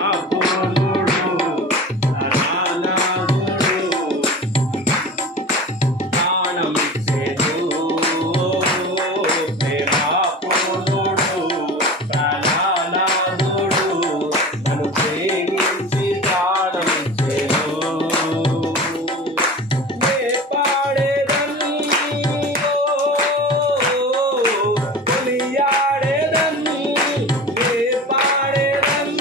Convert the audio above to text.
ఆపోలుడు అనాథుడు ప్రాణమిచ్చెను ప్రేమాపోలుడు ప్రాణానాథుడు నన్ను ప్రేమించి ప్రాణమిచ్చెను నే పాడేదన్ కొనియాడేదన్ నే పాడేదన్